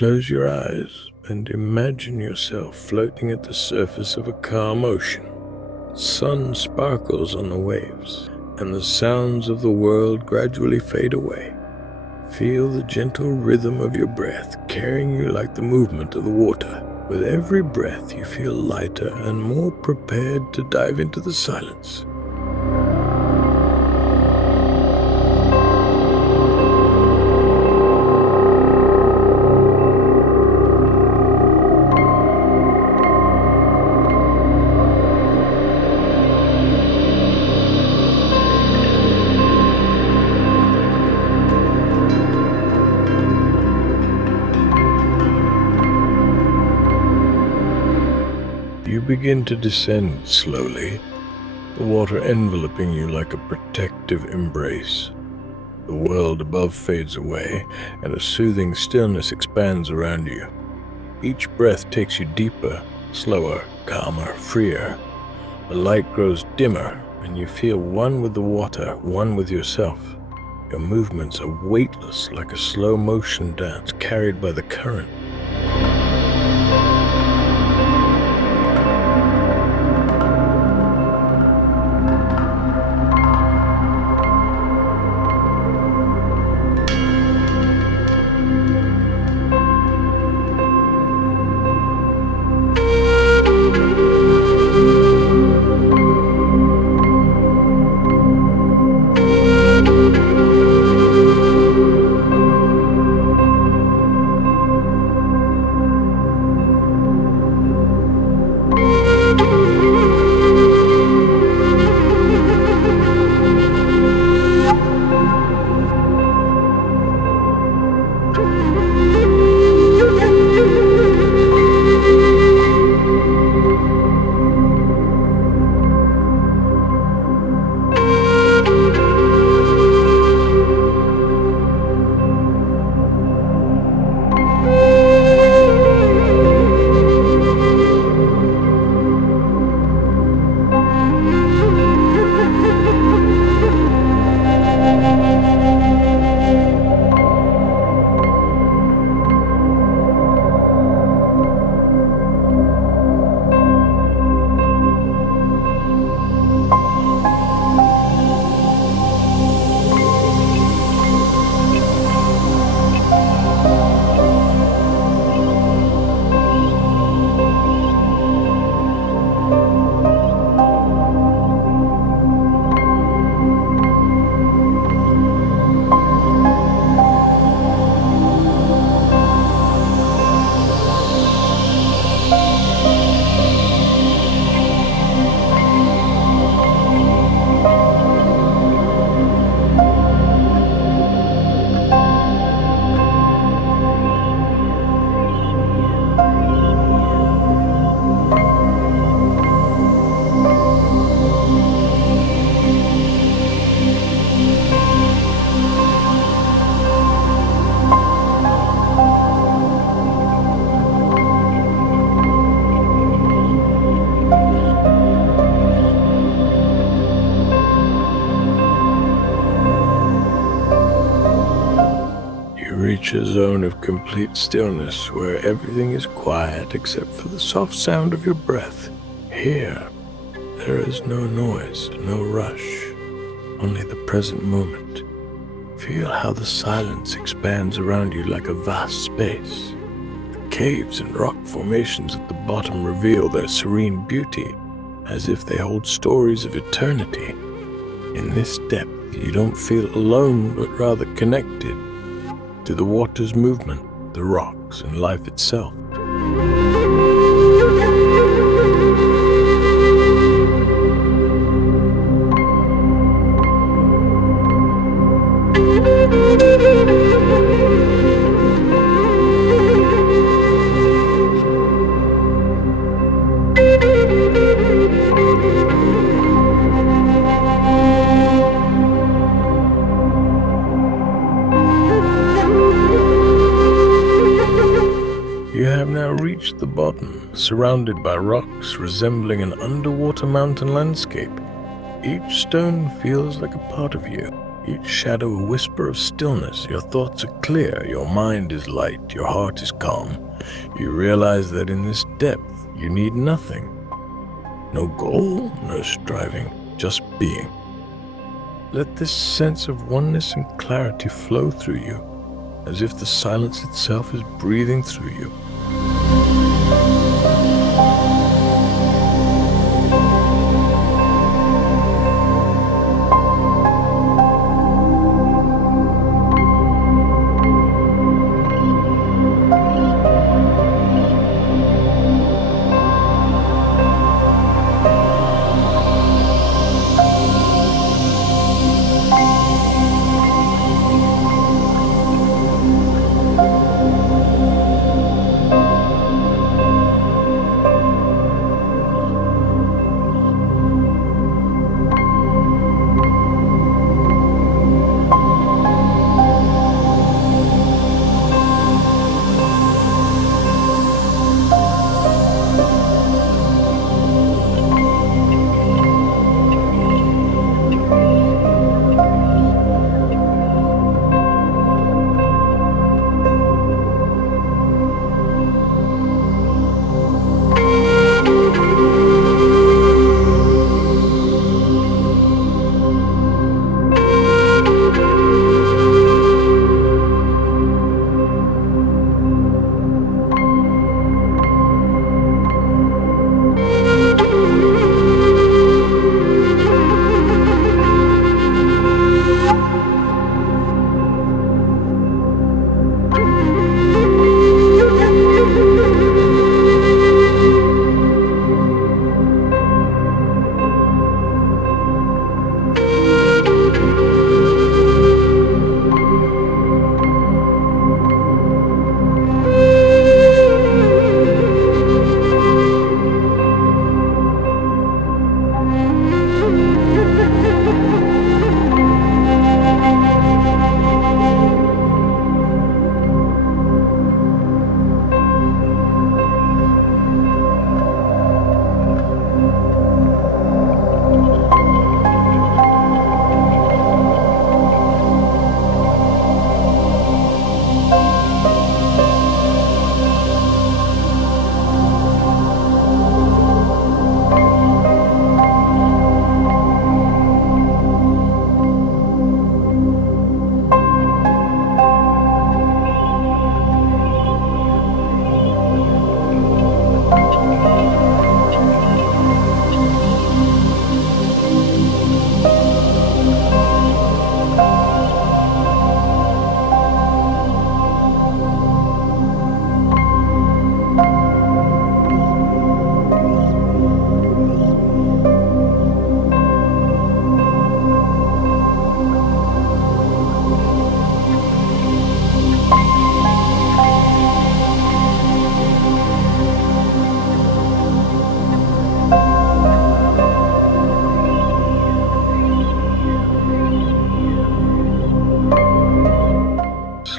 Close your eyes and imagine yourself floating at the surface of a calm ocean. Sun sparkles on the waves, and the sounds of the world gradually fade away. Feel the gentle rhythm of your breath carrying you like the movement of the water. With every breath, you feel lighter and more prepared to dive into the silence. You begin to descend slowly, the water enveloping you like a protective embrace. The world above fades away, and a soothing stillness expands around you. Each breath takes you deeper, slower, calmer, freer. The light grows dimmer, and you feel one with the water, one with yourself. Your movements are weightless, like a slow motion dance carried by the current. Reach a zone of complete stillness where everything is quiet except for the soft sound of your breath. Here, there is no noise, no rush, only the present moment. Feel how the silence expands around you like a vast space. The caves and rock formations at the bottom reveal their serene beauty, as if they hold stories of eternity. In this depth, you don't feel alone, but rather connected to the water's movement, the rocks, and life itself. You have now reached the bottom, surrounded by rocks resembling an underwater mountain landscape. Each stone feels like a part of you. each shadow a whisper of stillness. Your thoughts are clear, your mind is light, your heart is calm. You realize that in this depth, you need nothing. No goal, no striving, just being. Let this sense of oneness and clarity flow through you, as if the silence itself is breathing through you.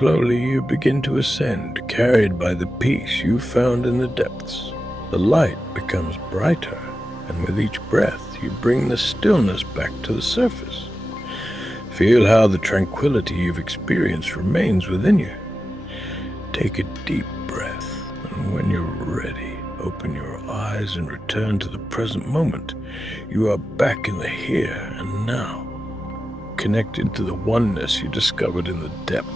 Slowly you begin to ascend, carried by the peace you found in the depths. The light becomes brighter, and with each breath you bring the stillness back to the surface. Feel how the tranquility you've experienced remains within you. Take a deep breath, and when you're ready, open your eyes and return to the present moment. You are back in the here and now, connected to the oneness you discovered in the depth.